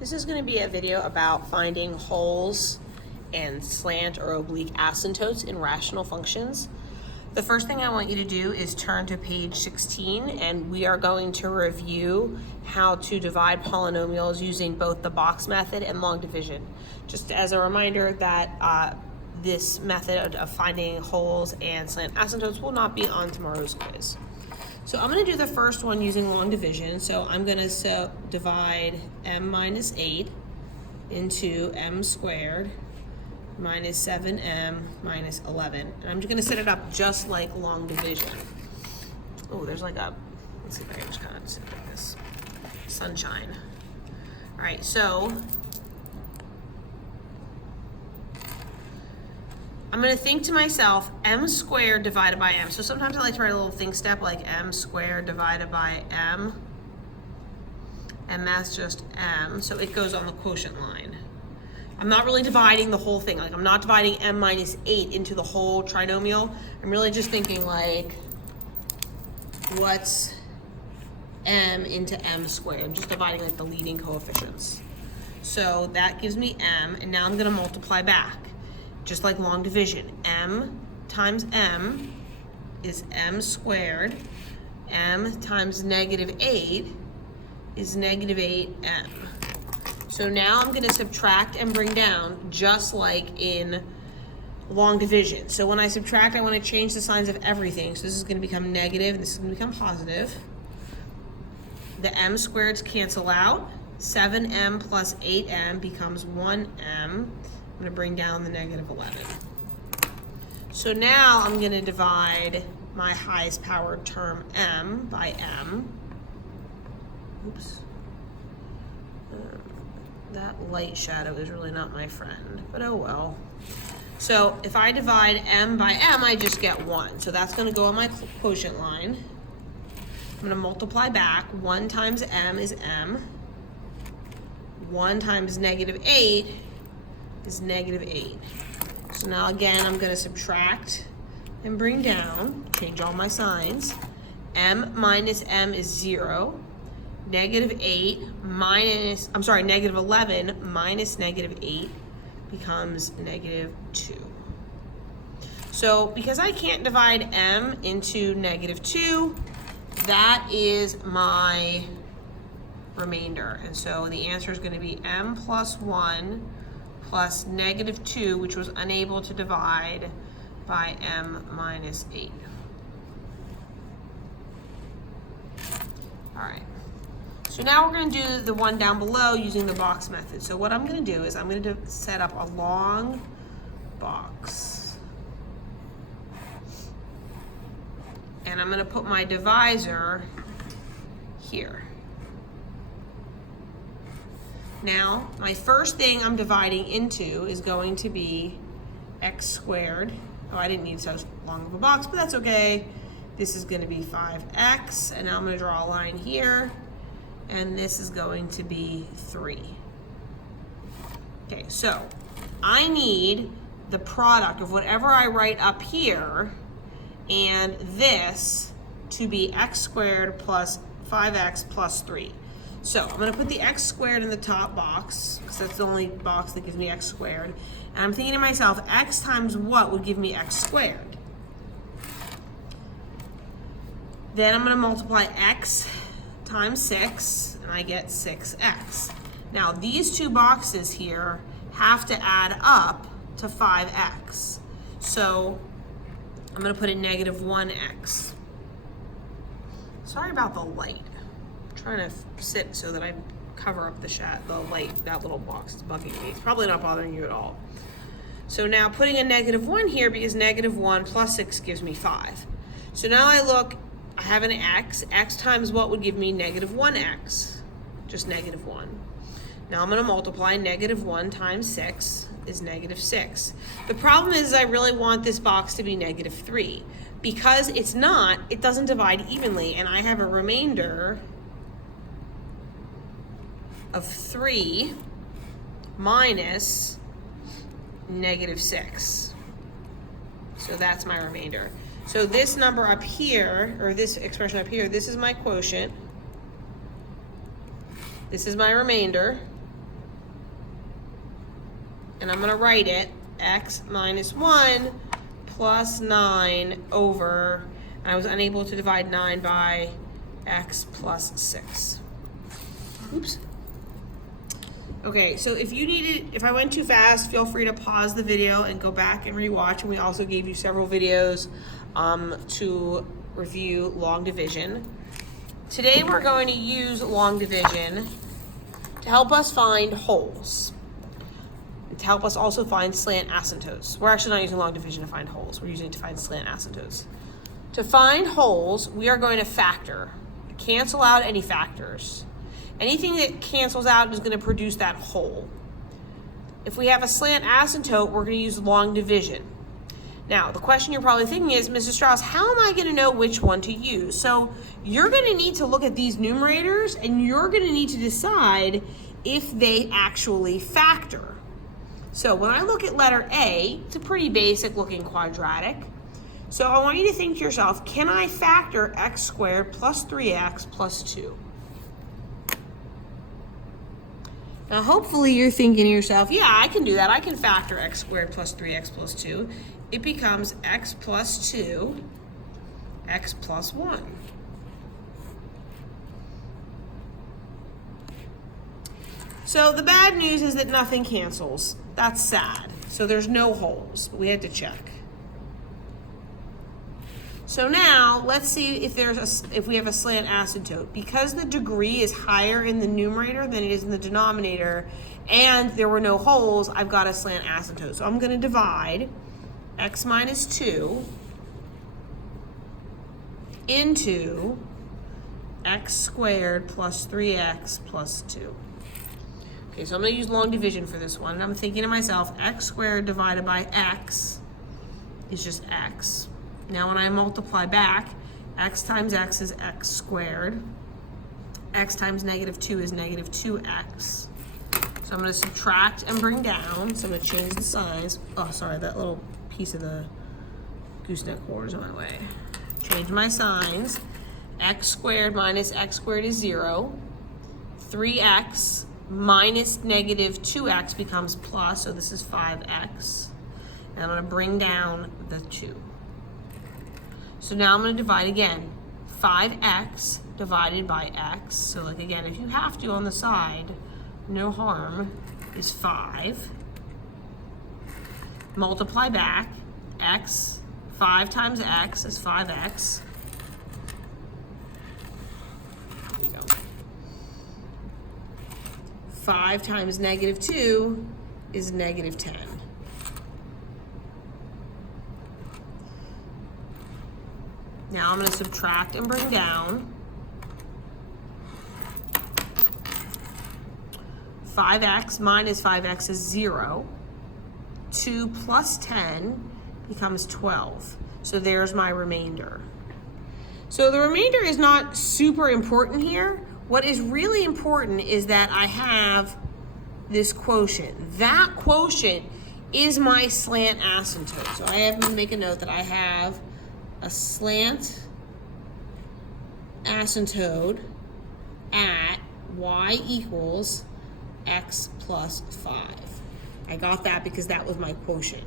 This is going to be a video about finding holes and slant or oblique asymptotes in rational functions. The first thing I want you to do is turn to page 16, and we are going to review how to divide polynomials using both the box method and long division. Just as a reminder that this method of finding holes and slant asymptotes will not be on tomorrow's quiz. So I'm going to do the first one using long division. So I'm going to divide m minus 8 into m squared minus 7m minus 11. And I'm just going to set it up just like long division. Oh, there's like a, let's see if I can just kind of set it like this. Sunshine. All right, so I'm going to think to myself, m squared divided by m. So sometimes I like to write a little think step like m squared divided by m. And that's just m. So it goes on the quotient line. I'm not really dividing the whole thing. Like I'm not dividing m minus 8 into the whole trinomial. I'm really just thinking like, what's m into m squared? I'm just dividing like the leading coefficients. So that gives me m, and now I'm going to multiply back. Just like long division, m times m is m squared. M times negative 8 is negative 8m. So now I'm going to subtract and bring down just like in long division. So when I subtract, I want to change the signs of everything. So this is going to become negative, and this is going to become positive. The m squareds cancel out. 7m plus 8m becomes 1m. I'm going to bring down the negative 11. So now I'm going to divide my highest powered term m by m. Oops. That light shadow is really not my friend, but oh well. So if I divide m by m, I just get 1. So that's going to go on my quotient line. I'm going to multiply back. 1 times m is m. 1 times negative 8 is negative 8. So now again, I'm going to subtract and bring down, change all my signs. M minus m is 0. Negative 11 minus negative 8 becomes negative 2. So because I can't divide m into negative 2, that is my remainder. And so the answer is going to be m plus 1 plus negative 2, which was unable to divide by m minus 8. All right. So now we're going to do the one down below using the box method. So what I'm going to do is I'm going to set up a long box. And I'm going to put my divisor here. Now, my first thing I'm dividing into is going to be x squared. Oh, I didn't need so long of a box, but that's okay. This is going to be 5x, and now I'm going to draw a line here, and this is going to be 3. Okay, so I need the product of whatever I write up here and this to be x squared plus 5x plus 3. So I'm going to put the x squared in the top box, because that's the only box that gives me x squared. And I'm thinking to myself, x times what would give me x squared? Then I'm going to multiply x times 6, and I get 6x. Now these two boxes here have to add up to 5x. So I'm going to put in negative 1x. Sorry about the light. Trying to sit so that I cover up the light, that little box is bugging me. It's probably not bothering you at all. So now putting a negative 1 here, because negative 1 plus 6 gives me 5. So now I look, I have an x. X times what would give me negative 1x? Just negative 1. Now I'm going to multiply. Negative 1 times 6 is negative 6. The problem is I really want this box to be negative 3. Because it's not, it doesn't divide evenly, and I have a remainder of 3 minus negative 6. So that's my remainder. So this number up here, or this expression up here, this is my quotient. This is my remainder. and I'm going to write it, x minus 1 plus 9 over, I was unable to divide 9 by x plus 6. Oops. Okay, so if I went too fast, feel free to pause the video and go back and rewatch. And we also gave you several videos to review long division. Today we're going to use long division to help us find holes. To help us also find slant asymptotes. We're actually not using long division to find holes. We're using it to find slant asymptotes. To find holes, we are going to factor. Cancel out any factors. Anything that cancels out is going to produce that hole. If we have a slant asymptote, we're going to use long division. Now, the question you're probably thinking is, Mrs. Strauss, how am I going to know which one to use? So you're going to need to look at these numerators, and you're going to need to decide if they actually factor. So when I look at letter A, it's a pretty basic looking quadratic. So I want you to think to yourself, can I factor x squared plus 3x plus 2? Now hopefully you're thinking to yourself, yeah, I can do that. I can factor x squared plus 3x plus 2. It becomes x plus 2, x plus 1. So the bad news is that nothing cancels. That's sad. So there's no holes, but we had to check. So now let's see if we have a slant asymptote. Because the degree is higher in the numerator than it is in the denominator, and there were no holes, I've got a slant asymptote. So I'm going to divide x minus 2 into x squared plus 3x plus 2. Okay, so I'm going to use long division for this one. And I'm thinking to myself, x squared divided by x is just x. Now when I multiply back, x times x is x squared. X times negative 2 is negative 2x. So I'm going to subtract and bring down. So I'm going to change the signs. Oh, sorry, that little piece of the gooseneck cord is on my way. Change my signs. X squared minus x squared is 0. 3x minus negative 2x becomes plus, so this is 5x. And I'm going to bring down the 2. So now I'm going to divide again. 5x divided by x. So like again, if you have to on the side, no harm, is 5. Multiply back. X, 5 times x is 5x. There we go. 5 times negative 2 is negative 10. Now I'm going to subtract and bring down. 5x minus 5x is 0. 2 plus 10 becomes 12. So there's my remainder. So the remainder is not super important here. What is really important is that I have this quotient. That quotient is my slant asymptote. So I have to make a note that I have a slant asymptote at y equals x plus 5. I got that because that was my quotient.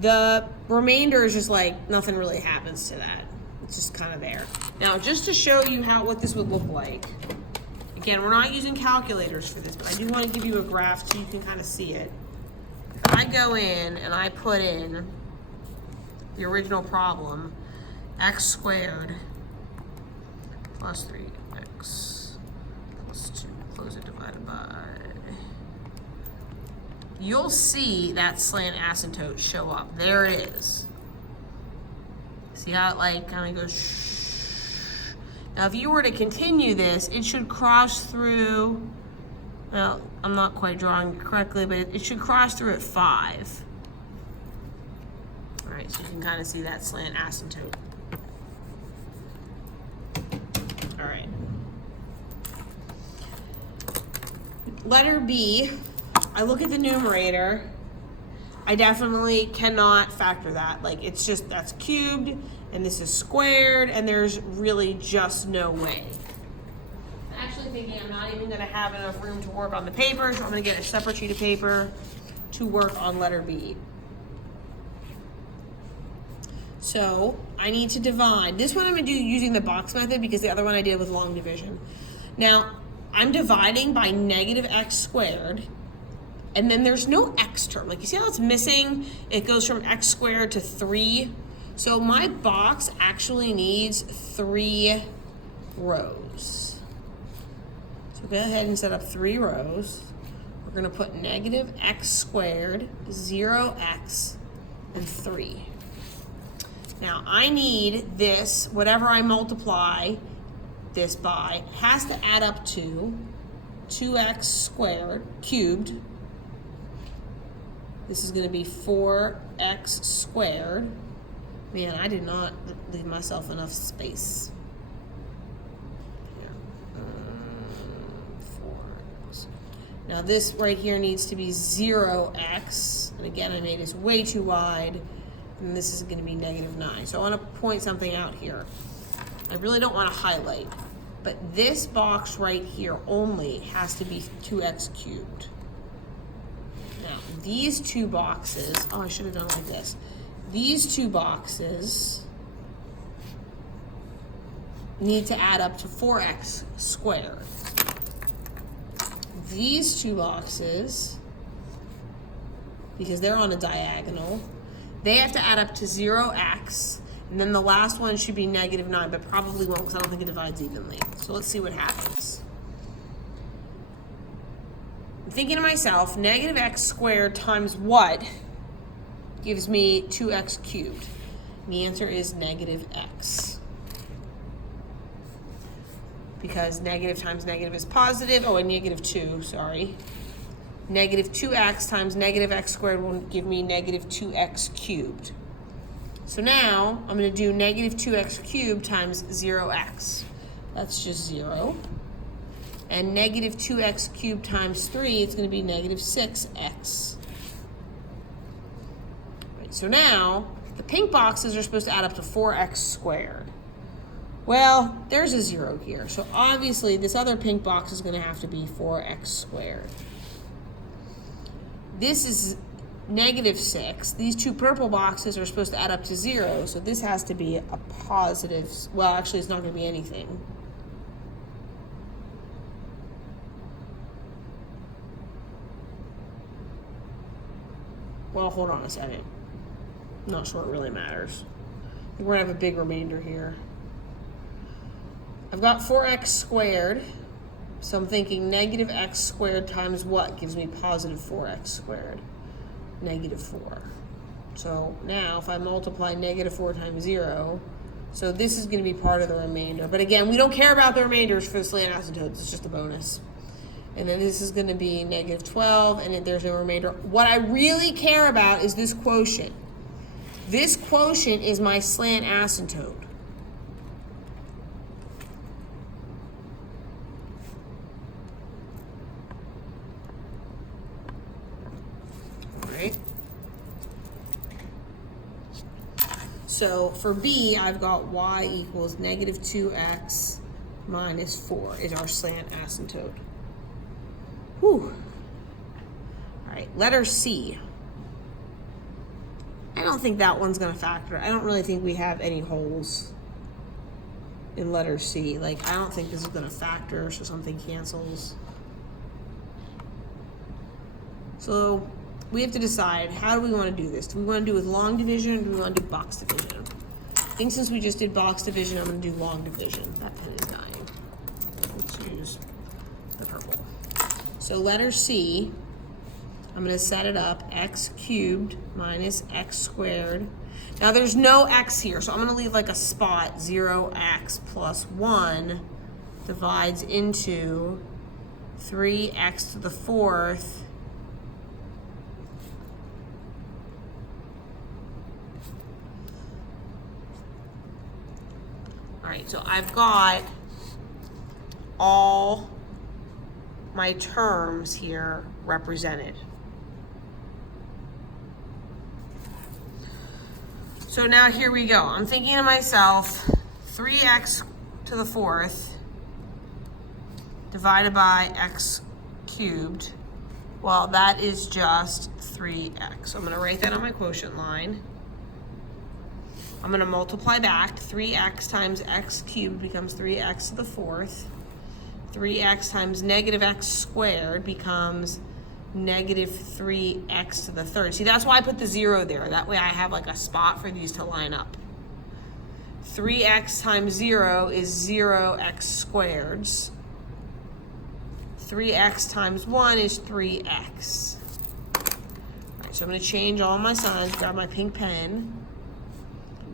The remainder is just like nothing really happens to that. It's just kind of there. Now, just to show you what this would look like. Again, we're not using calculators for this, but I do want to give you a graph so you can kind of see it. If I go in and I put in the original problem, x squared plus 3x plus 2, close it, divided by, you'll see that slant asymptote show up. There it is. See how it like kind of goes shh. Now if you were to continue this, it should cross through, well, I'm not quite drawing correctly, but it should cross through at 5. All right, so you can kind of see that slant asymptote. All right. Letter B, I look at the numerator. I definitely cannot factor that. Like, it's just, that's cubed, and this is squared, and there's really just no way. I'm actually thinking I'm not even gonna have enough room to work on the paper, so I'm gonna get a separate sheet of paper to to work on letter B. So I need to divide. This one I'm going to do using the box method because the other one I did with long division. Now, I'm dividing by negative x squared, and then there's no x term. Like, you see how it's missing? It goes from x squared to 3. So my box actually needs 3 rows. So go ahead and set up 3 rows. We're going to put negative x squared, 0x, and 3. Now I need this, whatever I multiply this by, has to add up to 2x squared cubed. This is going to be 4x squared. Man, I did not leave myself enough space. Here. 4x. Now this right here needs to be 0x. And again, I made this way too wide. And this is going to be negative 9. So I want to point something out here. I really don't want to highlight, but this box right here only has to be 2x cubed. Now, these 2 boxes, oh, I should have done like this. These 2 boxes need to add up to 4x squared. These 2 boxes, because they're on a diagonal, they have to add up to 0x, and then the last one should be negative 9, but probably won't because I don't think it divides evenly. So let's see what happens. I'm thinking to myself, negative x squared times what gives me 2x cubed? And the answer is negative x. Because negative times negative is positive. Oh, and negative 2, sorry. Negative 2x times negative x squared will give me negative 2x cubed. So now I'm going to do negative 2x cubed times 0x. That's just 0. And negative 2x cubed times 3, it's going to be negative 6x. Right, so now the pink boxes are supposed to add up to 4x squared. Well, there's a 0 here. So obviously this other pink box is going to have to be 4x squared. This is negative 6. These 2 purple boxes are supposed to add up to 0, so this has to be a positive. Well, actually, it's not going to be anything. Well, hold on a second. I'm not sure it really matters. I think we're going to have a big remainder here. I've got 4x squared. So I'm thinking negative x squared times what gives me positive 4x squared? Negative 4. So now if I multiply negative 4 times 0, so this is going to be part of the remainder. But again, we don't care about the remainders for the Slant asymptotes. It's just a bonus. And then this is going to be negative 12, and there's no remainder. What I really care about is this quotient. This quotient is my Slant asymptote. So for B, I've got y equals negative 2x minus 4 is our Slant asymptote. Whew. All right, letter C. I don't think that one's going to factor. I don't really think we have any holes in letter C. Like, I don't think this is going to factor, so something cancels. So we have to decide, how do we want to do this? Do we want to do with long division, or do we want to do box division? I think since we just did box division, I'm going to do long division. That pen is dying. Let's use the purple. So letter C, I'm going to set it up, x cubed minus x squared. Now there's no x here, so I'm going to leave like a spot. 0x plus 1 divides into 3x to the 4th Alright, so I've got all my terms here represented. So now here we go. I'm thinking to myself, 3x to the 4th divided by x cubed Well, that is just 3x. So I'm going to write that on my quotient line. I'm going to multiply back. 3x times x cubed becomes 3x to the fourth. 3x times negative x squared becomes negative 3x to the third. See, that's why I put the 0 there. That way I have like a spot for these to line up. 3x times 0 is 0x squareds. 3x times 1 is 3x. All right, so I'm going to change all my signs, grab my pink pen.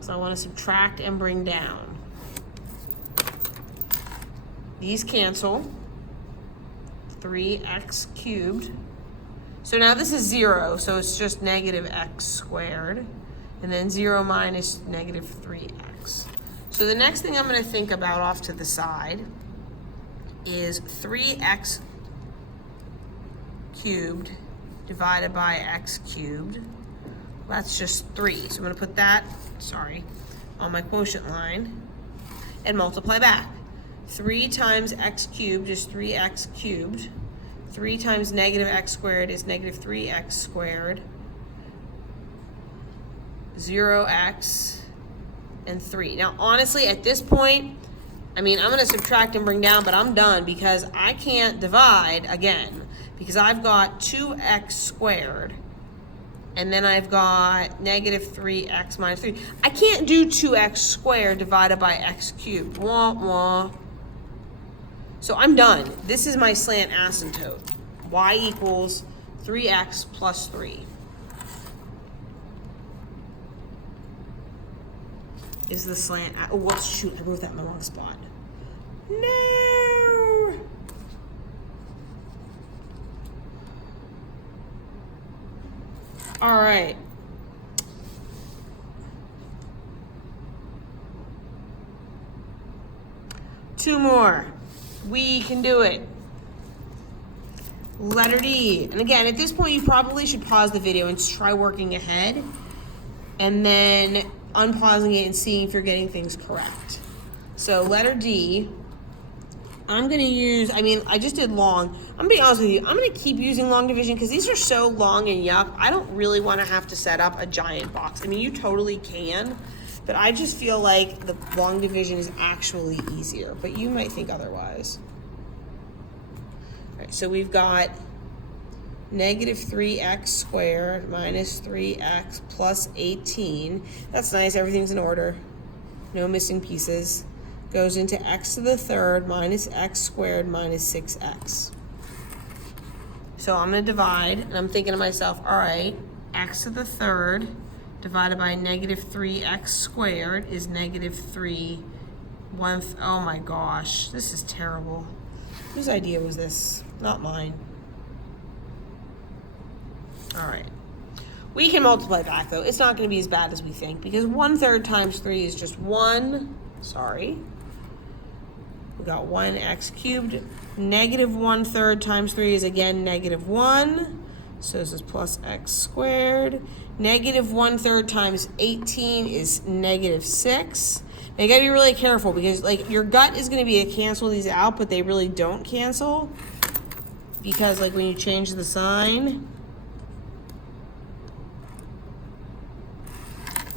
So I want to subtract and bring down. These cancel. 3x cubed. So now this is 0, so it's just negative x squared. And then 0 minus negative 3x. So the next thing I'm going to think about off to the side is 3x cubed divided by x cubed. That's just 3. So I'm going to put that, on my quotient line and multiply back. 3 times x cubed is 3x cubed. 3 times negative x squared is negative 3x squared. 0x and 3. Now, honestly, at this point, I'm going to subtract and bring down, but I'm done because I can't divide again because I've got 2x squared and then I've got negative 3x minus 3. I can't do 2x squared divided by x cubed. Wah, wah. So I'm done. This is my slant asymptote. Y equals 3x plus 3. Is the slant, oh, whoops, shoot, I wrote that in the wrong spot. No! All right. Two more. We can do it. Letter D. And again, at this point, you probably should pause the video and try working ahead. And then unpausing it and seeing if you're getting things correct. So letter D, I'm going to use, I just did long. I'm going to be honest with you. I'm going to keep using long division because these are so long and yuck. I don't really want to have to set up a giant box. You totally can, but I just feel like the long division is actually easier, but you might think otherwise. All right, so we've got negative 3x squared minus 3x plus 18. That's nice, everything's in order. No missing pieces. Goes into x to the third minus x squared minus 6x. So I'm going to divide, and I'm thinking to myself, all right, x to the third divided by negative 3x squared is negative 3 1/3. Oh my gosh, this is terrible. Whose idea was this? Not mine. All right. We can multiply back, though. It's not going to be as bad as we think, because 1/3 times 3 is just 1. Sorry. We got 1x cubed. Negative 1/3 times 3 is, again, negative 1. So this is plus x squared. Negative 1/3 times 18 is negative 6. Now, you got to be really careful, because, your gut is going to be to cancel these out, but they really don't cancel. Because, when you change the sign,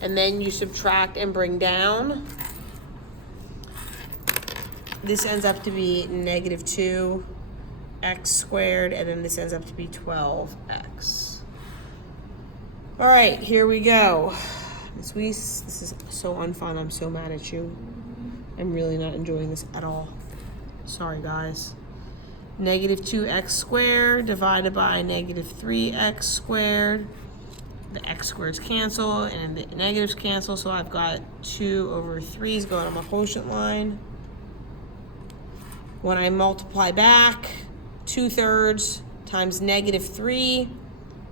and then you subtract and bring down, this ends up to be negative 2x squared, and then this ends up to be 12x. All right, here we go. Miss Weiss, this is so unfun. I'm so mad at you. I'm really not enjoying this at all. Sorry, guys. Negative 2x squared divided by negative 3x squared. The x squareds cancel and the negatives cancel, so I've got 2/3 going on my quotient line. When I multiply back, 2/3 times negative 3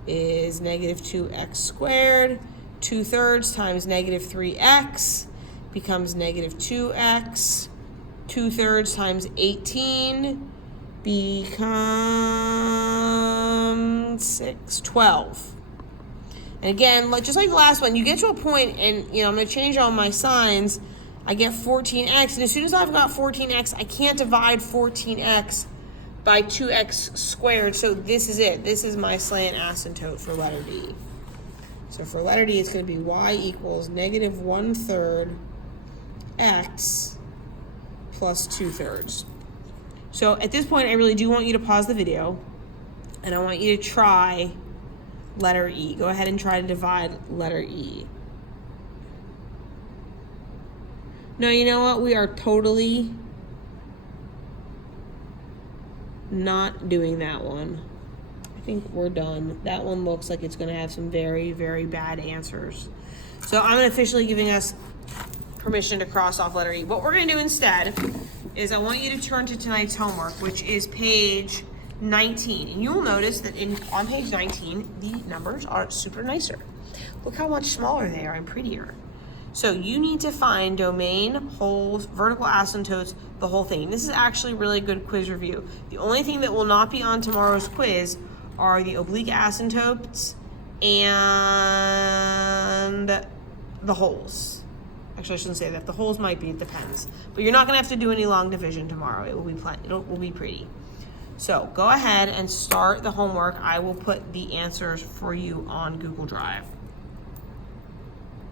is negative 2x squared. 2/3 times negative 3x becomes negative 2x. 2/3 times 18 becomes 12. And again, just like the last one, you get to a point, and I'm going to change all my signs. I get 14x, and as soon as I've got 14x, I can't divide 14x by 2x squared. So this is it. This is my slant asymptote for letter D. So for letter D, it's going to be y equals negative 1/3 x plus 2/3. So at this point, I really do want you to pause the video, and I want you to try letter E. Go ahead and try to divide letter E. No, you know what? We are totally not doing that one. I think we're done. That one looks like it's going to have some very, very bad answers. So I'm officially giving us permission to cross off letter E. What we're going to do instead is I want you to turn to tonight's homework, which is page 19. And you will notice that on page 19, the numbers are super nicer. Look how much smaller they are and prettier. So you need to find domain, holes, vertical asymptotes, the whole thing. This is actually really good quiz review. The only thing that will not be on tomorrow's quiz are the oblique asymptotes and the holes. Actually, I shouldn't say that. The holes might be, it depends. But you're not gonna have to do any long division tomorrow. It will be pretty. So go ahead and start the homework. I will put the answers for you on Google Drive.